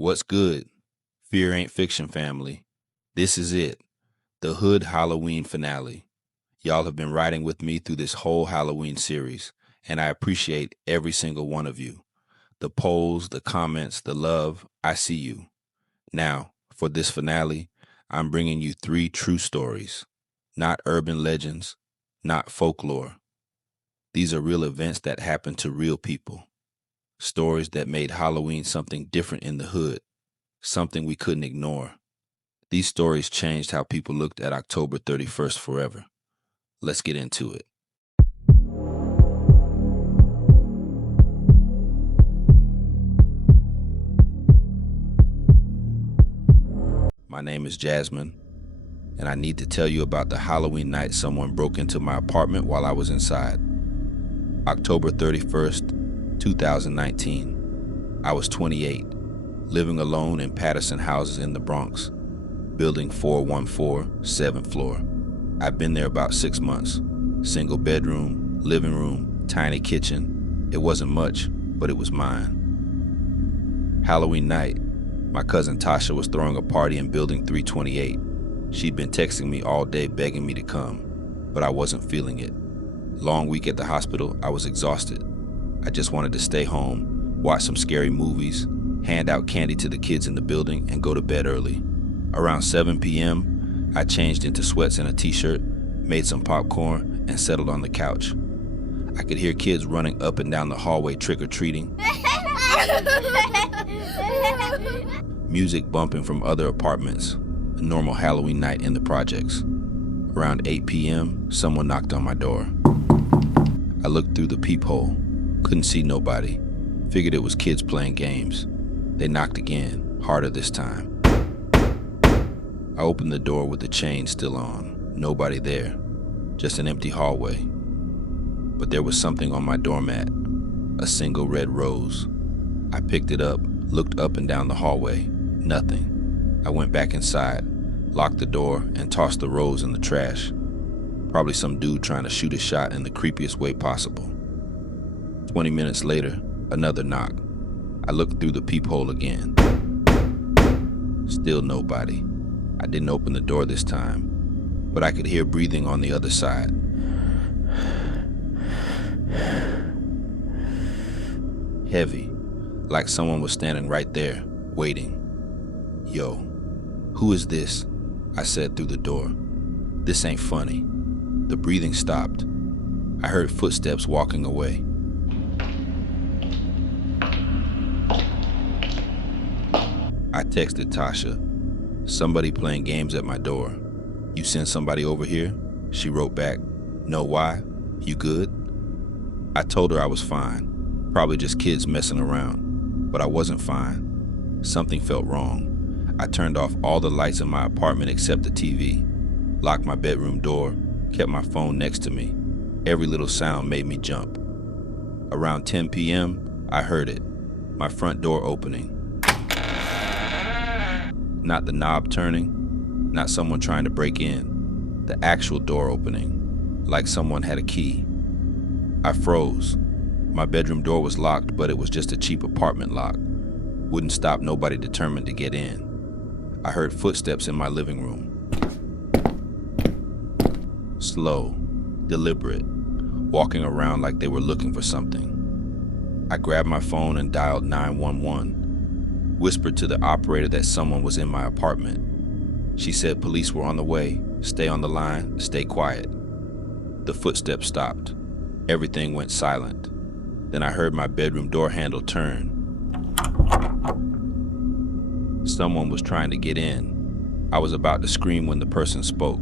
What's good? Fear Ain't Fiction family. This is it, the Hood Halloween finale. Y'all have been riding with me through this whole Halloween series, and I appreciate every single one of you. The polls, the comments, the love, I see you. Now, for this finale, I'm bringing you 3 true stories, not urban legends, not folklore. These are real events that happened to real people. Stories that made Halloween something different in the hood, something we couldn't ignore. These stories changed how people looked at October 31st forever. Let's get into it. My name is Jasmine, and I need to tell you about the Halloween night someone broke into my apartment while I was inside. October 31st, 2019. I was 28, living alone in Patterson houses in the Bronx, building 414, 7th floor. I've been there about 6 months. Single bedroom, living room, tiny kitchen. It wasn't much, but it was mine. Halloween night, my cousin Tasha was throwing a party in building 328. She'd been texting me all day begging me to come, but I wasn't feeling it. Long week at the hospital, I was exhausted. I just wanted to stay home, watch some scary movies, hand out candy to the kids in the building, and go to bed early. Around 7 p.m., I changed into sweats and a t-shirt, made some popcorn, and settled on the couch. I could hear kids running up and down the hallway trick-or-treating, music bumping from other apartments, a normal Halloween night in the projects. Around 8 p.m., someone knocked on my door. I looked through the peephole, couldn't see nobody, figured it was kids playing games. They knocked again, harder this time. I opened the door with the chain still on, nobody there, just an empty hallway. But there was something on my doormat, a single red rose. I picked it up, looked up and down the hallway, nothing. I went back inside, locked the door, and tossed the rose in the trash. Probably some dude trying to shoot a shot in the creepiest way possible. 20 minutes later, another knock. I looked through the peephole again. Still nobody. I didn't open the door this time, but I could hear breathing on the other side. Heavy, like someone was standing right there, waiting. Yo, who is this? I said through the door. This ain't funny. The breathing stopped. I heard footsteps walking away. I texted Tasha, somebody playing games at my door. You send somebody over here? She wrote back, no, why? You good? I told her I was fine, probably just kids messing around, but I wasn't fine. Something felt wrong. I turned off all the lights in my apartment except the TV, locked my bedroom door, kept my phone next to me. Every little sound made me jump. Around 10 p.m., I heard it, my front door opening. Not the knob turning, not someone trying to break in, the actual door opening, like someone had a key. I froze. My bedroom door was locked, but it was just a cheap apartment lock. Wouldn't stop nobody determined to get in. I heard footsteps in my living room. Slow, deliberate, walking around like they were looking for something. I grabbed my phone and dialed 911. Whispered to the operator that someone was in my apartment. She said police were on the way, stay on the line, stay quiet. The footsteps stopped. Everything went silent. Then I heard my bedroom door handle turn. Someone was trying to get in. I was about to scream when the person spoke.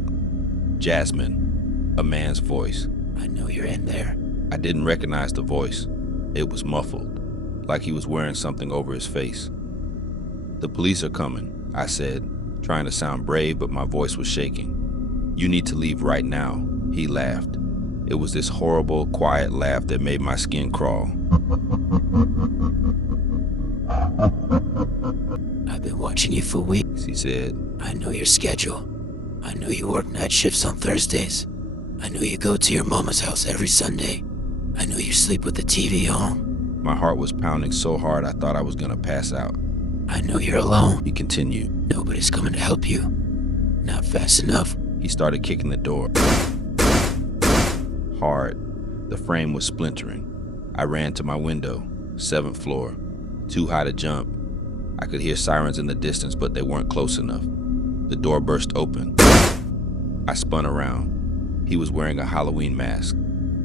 Jasmine, a man's voice. I know you're in there. I didn't recognize the voice. It was muffled, like he was wearing something over his face. The police are coming, I said, trying to sound brave, but my voice was shaking. You need to leave right now, he laughed. It was this horrible, quiet laugh that made my skin crawl. I've been watching you for weeks, he said. I know your schedule. I know you work night shifts on Thursdays. I know you go to your mama's house every Sunday. I know you sleep with the TV on. My heart was pounding so hard I thought I was gonna pass out. I know you're alone. He continued. Nobody's coming to help you. Not fast enough. He started kicking the door. Hard. The frame was splintering. I ran to my window, 7th floor. Too high to jump. I could hear sirens in the distance, but they weren't close enough. The door burst open. I spun around. He was wearing a Halloween mask.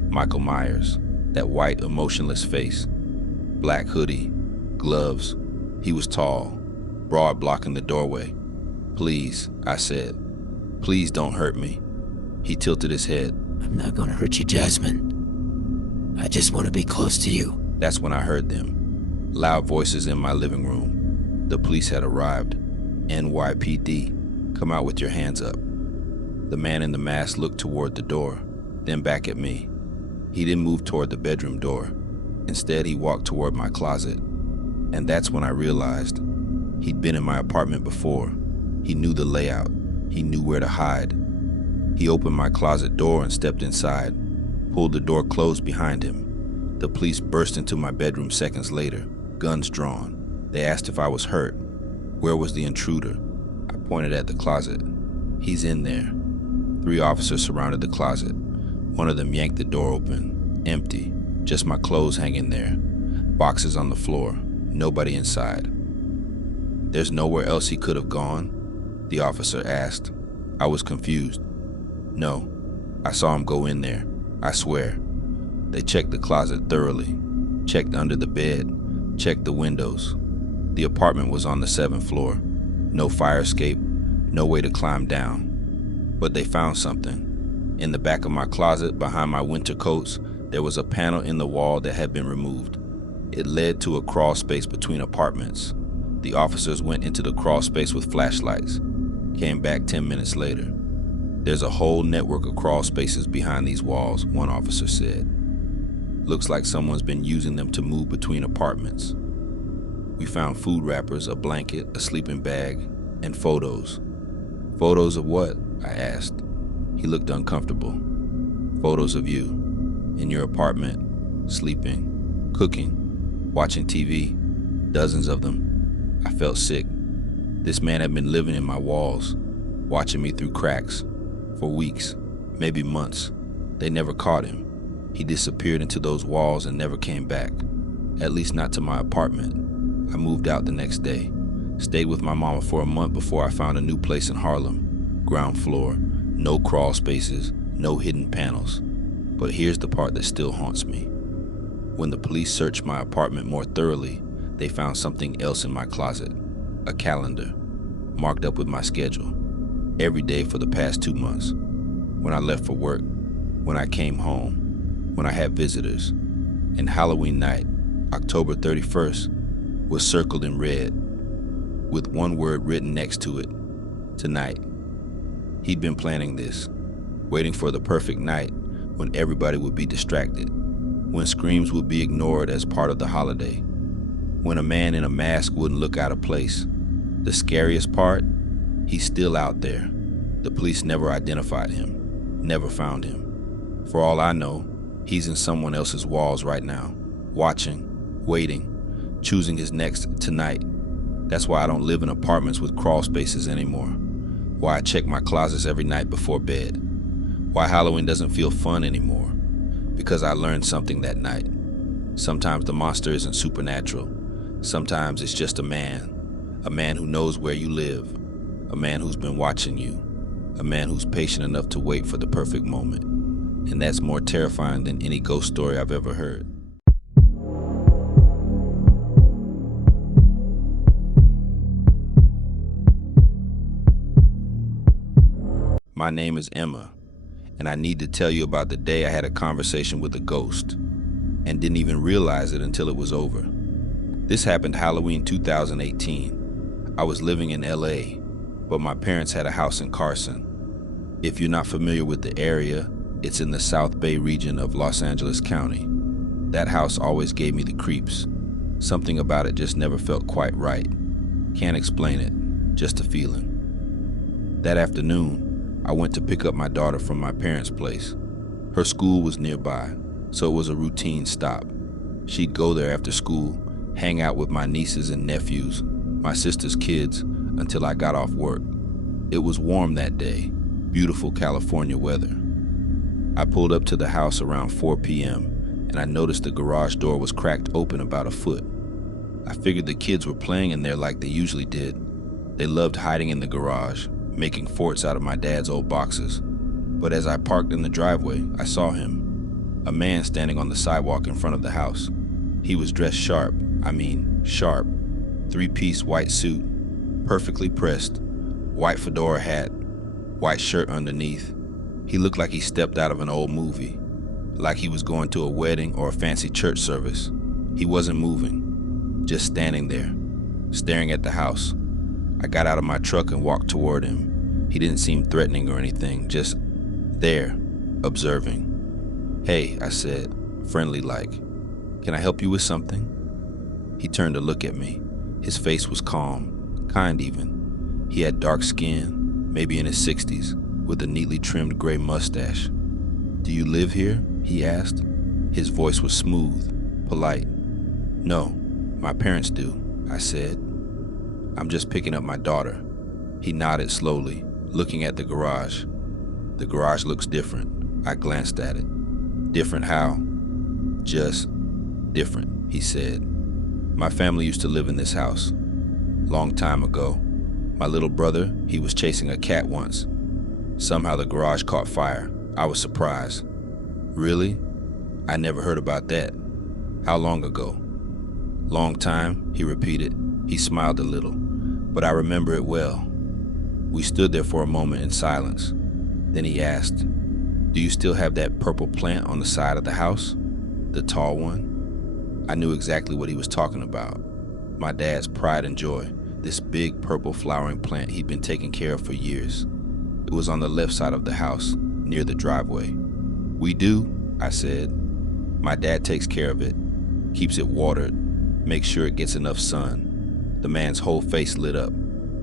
Michael Myers. That white, emotionless face. Black hoodie. Gloves. He was tall. Broad, blocking the doorway. "Please," I said. "Please don't hurt me." He tilted his head. I'm not gonna hurt you, Jasmine. I just want to be close to you. That's when I heard them. Loud voices in my living room. The police had arrived. "NYPD, come out with your hands up." The man in the mask looked toward the door, then back at me. He didn't move toward the bedroom door. Instead, he walked toward my closet. And that's when I realized he'd been in my apartment before. He knew the layout. He knew where to hide. He opened my closet door and stepped inside, pulled the door closed behind him. The police burst into my bedroom seconds later, guns drawn. They asked if I was hurt. Where was the intruder? I pointed at the closet. "He's in there." 3 officers surrounded the closet. One of them yanked the door open. Empty. Just my clothes hanging there. Boxes on the floor. Nobody inside. "There's nowhere else he could have gone?" the officer asked. I was confused. "No, I saw him go in there. I swear." They checked the closet thoroughly. Checked under the bed. Checked the windows. The apartment was on the 7th floor. No fire escape. No way to climb down. But they found something. In the back of my closet, behind my winter coats, there was a panel in the wall that had been removed. It led to a crawl space between apartments. The officers went into the crawl space with flashlights. Came back 10 minutes later. "There's a whole network of crawl spaces behind these walls," one officer said. "Looks like someone's been using them to move between apartments." We found food wrappers, a blanket, a sleeping bag, and photos. "Photos of what?" I asked. He looked uncomfortable. "Photos of you. In your apartment. Sleeping. Cooking. Watching TV. Dozens of them." I felt sick. This man had been living in my walls, watching me through cracks. For weeks, maybe months. They never caught him. He disappeared into those walls and never came back. At least not to my apartment. I moved out the next day. Stayed with my mama for a month before I found a new place in Harlem. Ground floor. No crawl spaces. No hidden panels. But here's the part that still haunts me. When the police searched my apartment more thoroughly, they found something else in my closet. A calendar. Marked up with my schedule. Every day for the past 2 months. When I left for work. When I came home. When I had visitors. And Halloween night, October 31st, was circled in red, with one word written next to it: tonight. He'd been planning this, waiting for the perfect night when everybody would be distracted, when screams would be ignored as part of the holiday, when a man in a mask wouldn't look out of place. The scariest part? He's still out there. The police never identified him, never found him. For all I know, he's in someone else's walls right now, watching, waiting, choosing his next tonight. That's why I don't live in apartments with crawl spaces anymore. Why I check my closets every night before bed. Why Halloween doesn't feel fun anymore. Because I learned something that night. Sometimes the monster isn't supernatural. Sometimes it's just a man who knows where you live, a man who's been watching you, a man who's patient enough to wait for the perfect moment. And that's more terrifying than any ghost story I've ever heard. My name is Emma, and I need to tell you about the day I had a conversation with a ghost, and didn't even realize it until it was over. This happened Halloween 2018. I was living in LA, but my parents had a house in Carson. If you're not familiar with the area, it's in the South Bay region of Los Angeles County. That house always gave me the creeps. Something about it just never felt quite right. Can't explain it, just a feeling. That afternoon, I went to pick up my daughter from my parents' place. Her school was nearby, so it was a routine stop. She'd go there after school, hang out with my nieces and nephews, my sister's kids, until I got off work. It was warm that day, beautiful California weather. I pulled up to the house around 4 p.m., and I noticed the garage door was cracked open about a foot. I figured the kids were playing in there like they usually did. They loved hiding in the garage, making forts out of my dad's old boxes. But as I parked in the driveway, I saw him, a man standing on the sidewalk in front of the house. He was dressed sharp, sharp, three-piece white suit, perfectly pressed, white fedora hat, white shirt underneath. He looked like he stepped out of an old movie, like he was going to a wedding or a fancy church service. He wasn't moving, just standing there, staring at the house. I got out of my truck and walked toward him. He didn't seem threatening or anything, just there, observing. "Hey," I said, friendly-like. "Can I help you with something?" He turned to look at me. His face was calm, kind even. He had dark skin, maybe in his 60s, with a neatly trimmed gray mustache. "Do you live here?" he asked. His voice was smooth, polite. "No, my parents do," I said. "I'm just picking up my daughter." He nodded slowly, looking at the garage. "The garage looks different." I glanced at it. "Different how?" "Just different," he said. "My family used to live in this house. Long time ago. My little brother, he was chasing a cat once. Somehow the garage caught fire. I was surprised." "Really? I never heard about that. How long ago?" "Long time," he repeated. He smiled a little, but I remember it well. We stood there for a moment in silence. Then he asked, "Do you still have that purple plant on the side of the house? The tall one?" I knew exactly what he was talking about. My dad's pride and joy, this big purple flowering plant he'd been taking care of for years. It was on the left side of the house, near the driveway. "We do," I said. "My dad takes care of it, keeps it watered, makes sure it gets enough sun." The man's whole face lit up.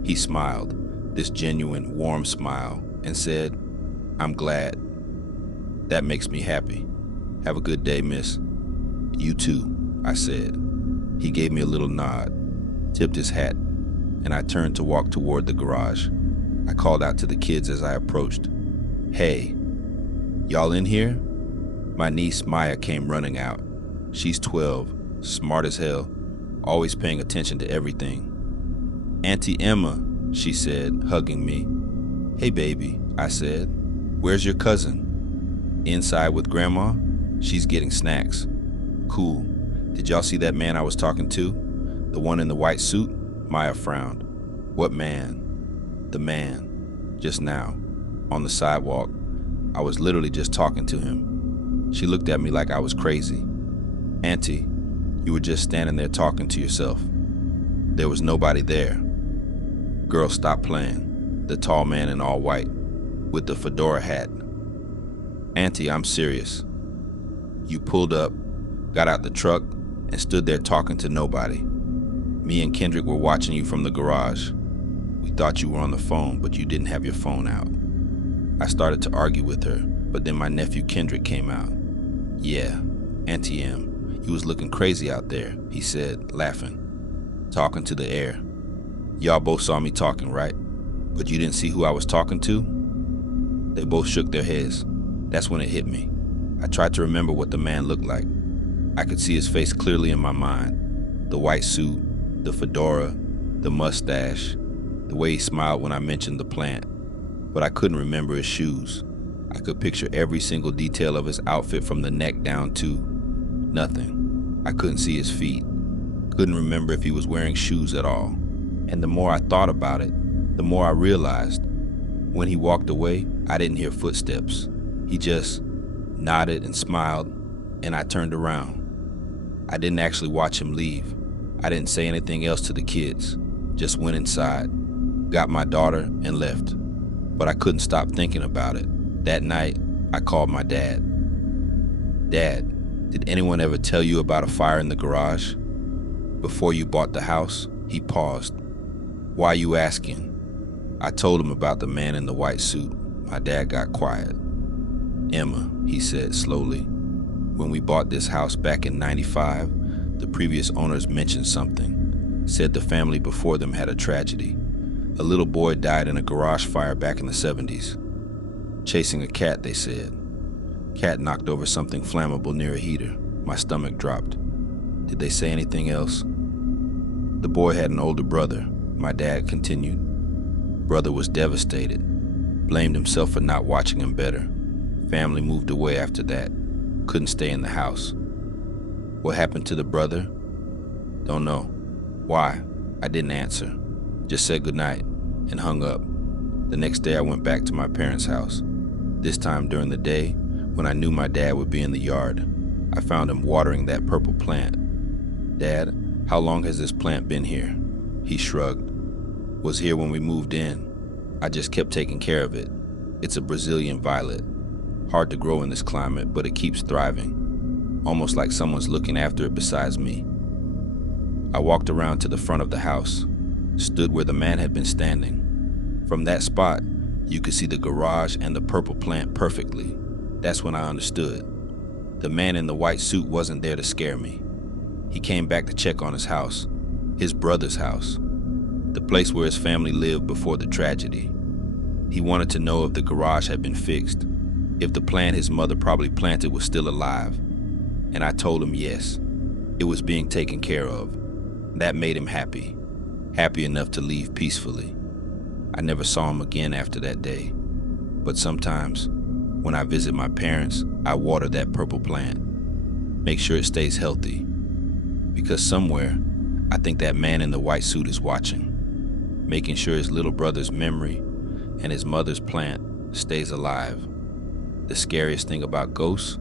He smiled, this genuine, warm smile, and said, "I'm glad. That makes me happy. Have a good day, miss." "You too," I said. He gave me a little nod, tipped his hat, and I turned to walk toward the garage. I called out to the kids as I approached. "Hey, y'all in here?" My niece Maya came running out. She's 12, smart as hell, always paying attention to everything. "Auntie Emma," she said, hugging me. "Hey baby," I said. "Where's your cousin?" "Inside with Grandma. She's getting snacks." "Cool. Did y'all see that man I was talking to? The one in the white suit?" Maya frowned. "What man?" "The man. Just now. On the sidewalk. I was literally just talking to him." She looked at me like I was crazy. "Auntie, you were just standing there talking to yourself. There was nobody there." "Girl, stop playing." The tall man in all white, with the fedora hat. "Auntie, I'm serious. You pulled up, got out the truck, and stood there talking to nobody. Me and Kendrick were watching you from the garage. We thought you were on the phone, but you didn't have your phone out." I started to argue with her, but then my nephew Kendrick came out. "Yeah, Auntie M, you was looking crazy out there," he said, laughing, talking to the air. "Y'all both saw me talking, right? But you didn't see who I was talking to?" They both shook their heads. That's when it hit me. I tried to remember what the man looked like. I could see his face clearly in my mind. The white suit, the fedora, the mustache, the way he smiled when I mentioned the plant. But I couldn't remember his shoes. I could picture every single detail of his outfit from the neck down to nothing. I couldn't see his feet. Couldn't remember if he was wearing shoes at all. And the more I thought about it, the more I realized when he walked away, I didn't hear footsteps. He just nodded and smiled, and I turned around. I didn't actually watch him leave. I didn't say anything else to the kids. Just went inside, got my daughter, and left. But I couldn't stop thinking about it. That night, I called my dad. "Dad, did anyone ever tell you about a fire in the garage? Before you bought the house?" He paused. "Why you asking?" I told him about the man in the white suit. My dad got quiet. "Emma," he said slowly, "when we bought this house back in '95, the previous owners mentioned something. Said the family before them had a tragedy. A little boy died in a garage fire back in the 70s. Chasing a cat, they said. Cat knocked over something flammable near a heater. My stomach dropped. Did they say anything else? The boy had an older brother, my dad continued. Brother was devastated. Blamed himself for not watching him better. Family moved away after that. Couldn't stay in the house. What happened to the brother? Don't know. Why? I didn't answer. Just said goodnight and hung up. The next day I went back to my parents' house. This time during the day, when I knew my dad would be in the yard. I found him watering that purple plant. Dad, how long has this plant been here? He shrugged. Was here when we moved in. I just kept taking care of it. It's a Brazilian violet. Hard to grow in this climate, but it keeps thriving. Almost like someone's looking after it besides me. I walked around to the front of the house, stood where the man had been standing. From that spot, you could see the garage and the purple plant perfectly. That's when I understood. The man in the white suit wasn't there to scare me. He came back to check on his house, his brother's house, the place where his family lived before the tragedy. He wanted to know if the garage had been fixed, if the plant his mother probably planted was still alive. And I told him yes, it was being taken care of. That made him happy enough to leave peacefully. I never saw him again after that day, but sometimes, when I visit my parents, I water that purple plant. Make sure it stays healthy. Because somewhere, I think that man in the white suit is watching, making sure his little brother's memory and his mother's plant stays alive. The scariest thing about ghosts,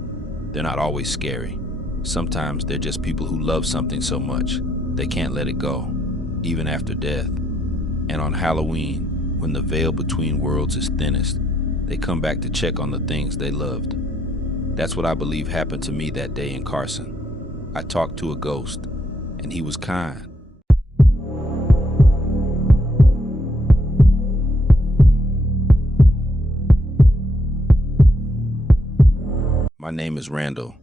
they're not always scary. Sometimes they're just people who love something so much, they can't let it go, even after death. And on Halloween, when the veil between worlds is thinnest, they come back to check on the things they loved. That's what I believe happened to me that day in Carson. I talked to a ghost, and he was kind. My name is Randall.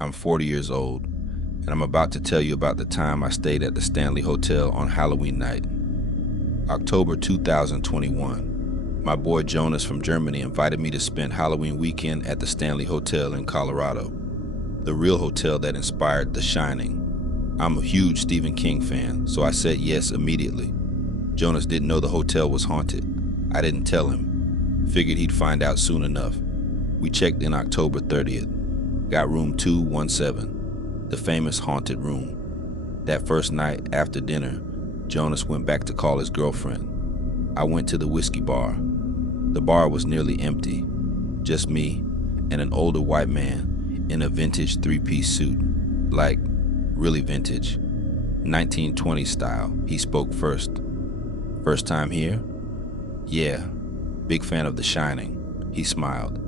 I'm 40 years old, and I'm about to tell you about the time I stayed at the Stanley Hotel on Halloween night. October 2021. My boy Jonas from Germany invited me to spend Halloween weekend at the Stanley Hotel in Colorado, the real hotel that inspired The Shining. I'm a huge Stephen King fan, so I said yes immediately. Jonas didn't know the hotel was haunted. I didn't tell him. Figured he'd find out soon enough. We checked in October 30th. Got room 217, the famous haunted room. That first night after dinner, Jonas went back to call his girlfriend. I went to the whiskey bar. The bar was nearly empty. Just me and an older white man in a vintage three-piece suit. Like, really vintage. 1920s style. He spoke first. First time here? Yeah. Big fan of The Shining. He smiled.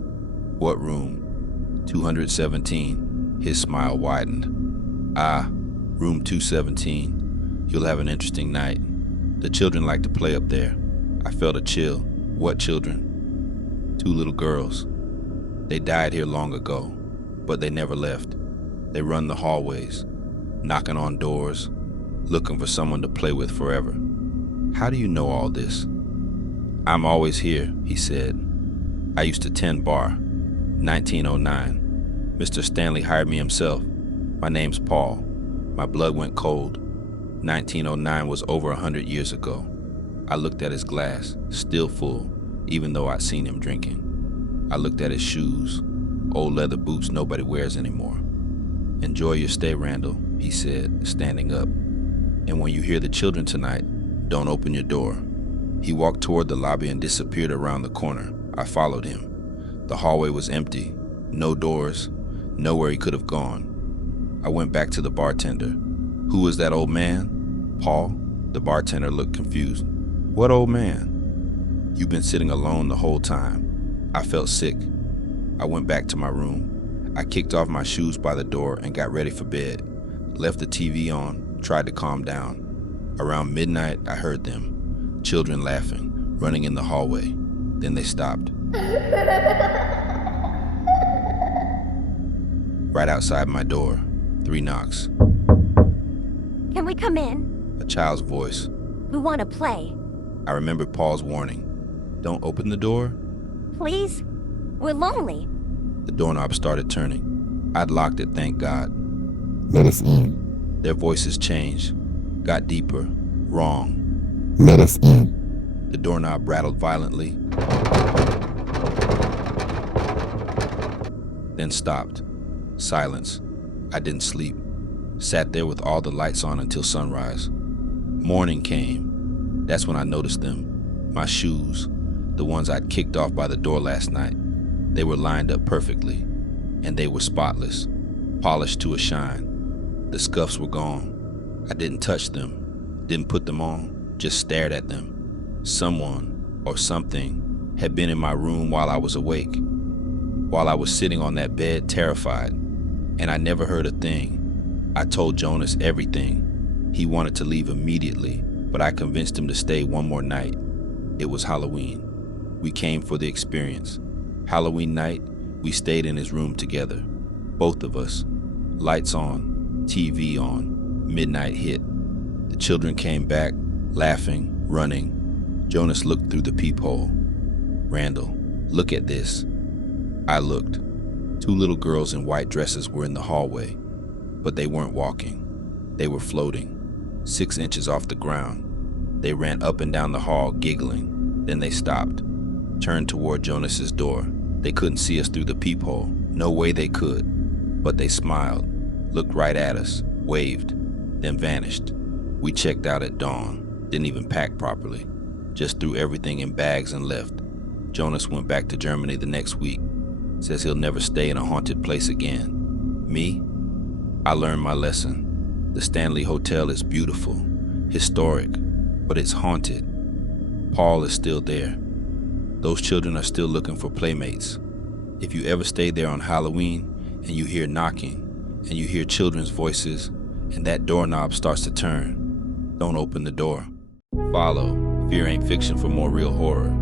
What room? 217. His smile widened. Ah, room 217. You'll have an interesting night. The children like to play up there. I felt a chill. What children? 2 little girls. They died here long ago, but they never left. They run the hallways, knocking on doors, looking for someone to play with forever. How do you know all this? I'm always here, he said. I used to tend bar. 1909. Mr. Stanley hired me himself. My name's Paul. My blood went cold. 1909 was over 100 years ago. I looked at his glass, still full, even though I'd seen him drinking. I looked at his shoes, old leather boots nobody wears anymore. Enjoy your stay, Randall, he said, standing up. And when you hear the children tonight, don't open your door. He walked toward the lobby and disappeared around the corner. I followed him. The hallway was empty, no doors, nowhere he could have gone. I went back to the bartender. Who was that old man? Paul? The bartender looked confused. What old man? You've been sitting alone the whole time. I felt sick. I went back to my room. I kicked off my shoes by the door and got ready for bed. Left the TV on, tried to calm down. Around midnight, I heard them. Children laughing, running in the hallway. Then they stopped. Right outside my door, 3 knocks. Can we come in? A child's voice. We want to play. I remembered Paul's warning. Don't open the door. Please? We're lonely. The doorknob started turning. I'd locked it, thank God. Let us in. Their voices changed, got deeper, wrong. Let us in. The doorknob rattled violently, then stopped. Silence. I didn't sleep. Sat there with all the lights on until sunrise. Morning came. That's when I noticed them. My shoes, the ones I'd kicked off by the door last night. They were lined up perfectly, and they were spotless, polished to a shine. The scuffs were gone. I didn't touch them, didn't put them on, just stared at them. Someone or something had been in my room while I was awake, while I was sitting on that bed terrified, and I never heard a thing. I told Jonas everything. He wanted to leave immediately, but I convinced him to stay one more night. It was Halloween. We came for the experience. Halloween night, we stayed in his room together, both of us. Lights on, TV on, midnight hit. The children came back, laughing, running. Jonas looked through the peephole. Randall, look at this. I looked. 2 little girls in white dresses were in the hallway, but they weren't walking. They were floating, 6 inches off the ground. They ran up and down the hall, giggling. Then they stopped, turned toward Jonas's door. They couldn't see us through the peephole. No way they could. But they smiled, looked right at us, waved, then vanished. We checked out at dawn, didn't even pack properly. Just threw everything in bags and left. Jonas went back to Germany the next week. Says he'll never stay in a haunted place again. Me? I learned my lesson. The Stanley Hotel is beautiful, historic, but it's haunted. Paul is still there. Those children are still looking for playmates. If you ever stay there on Halloween and you hear knocking and you hear children's voices and that doorknob starts to turn, don't open the door. Follow Fear Ain't Fiction for more real horror.